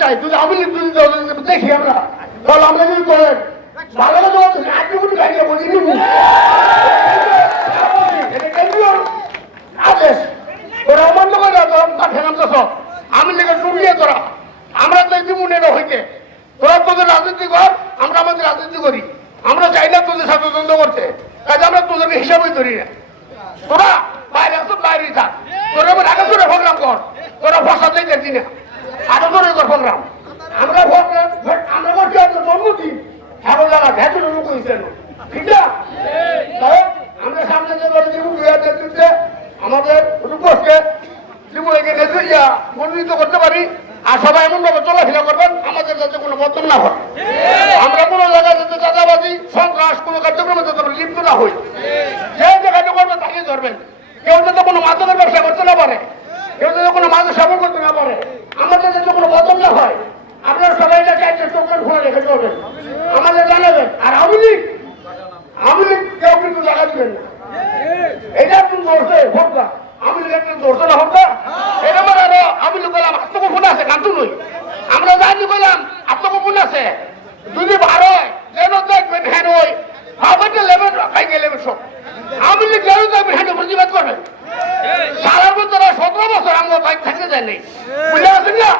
চাই যদি আমি দেখি আমরা তাহলে আমরা যদি করেন ভালো আটটি গাড়িয়ে বলি এটা কেন্দ্রীয় আদেশ তোরা অমান্য করে তোরা কাঠে নামতেছ আমি লেগে টুকিয়ে তোরা আমরা তো এই মনে হইতে তোরা তোদের রাজনীতি কর আমরা আমাদের রাজনীতি করি আমরা চাই না তোদের সাথে দ্বন্দ্ব করতে কাজে আমরা তোদেরকে হিসাবই করি না তোরা বাইরে আসো বাইরে থাক তোরা এবার আগে তোরা প্রোগ্রাম কর তোরা বসাতেই দেখছি না আগে তোরা কর প্রোগ্রাম আমরা আমরা করছি আপনার জন্মদিন এখন জায়গা ভেতরে লোক হয়েছে ঠিক না আমরা সামনে যে নেতৃত্বে আমাদের রূপসকে ত্রিপুরাকে মনোনীত করতে পারি আর সবাই এমন ভাবে চলাফেরা করবেন আমাদের যাতে কোনো বদল না হয় আমরা কোনো জায়গায় যাতে চাঁদাবাজি সন্ত্রাস কোনো কার্যক্রমে যাতে লিপ্ত না হই যে জায়গাটা করবেন তাকেই ধরবেন কেউ যাতে কোনো মাদকের ব্যবসা করতে না পারে কেউ যাতে কোনো মাদক সেবন করতে না পারে আমাদের যাতে কোনো বদল না হয় আপনারা সবাই এটা চাইছে টোকেন খুলে রেখে চলবেন আমাদের জানাবেন আর আওয়ামী লীগ কেউ কিন্তু জায়গা দিবেন না এটা তুমি ধরছে ভোটটা আমি একটা ধরছে না ভোটটা এটা মানে আমি বললাম আত্মগোপন আছে কান্তু নই আমরা জানি বললাম আত্মগোপন আছে যদি বার হয় যেন দেখবেন হ্যাঁ ওই ভাবাটা লেবেন খাই গেলেবেন সব আমি যেন দেখবেন হ্যাঁ প্রতিবাদ করবেন সারা বছর 17 বছর আমরা বাইক থাকতে দেয় নেই বুঝে আছেন না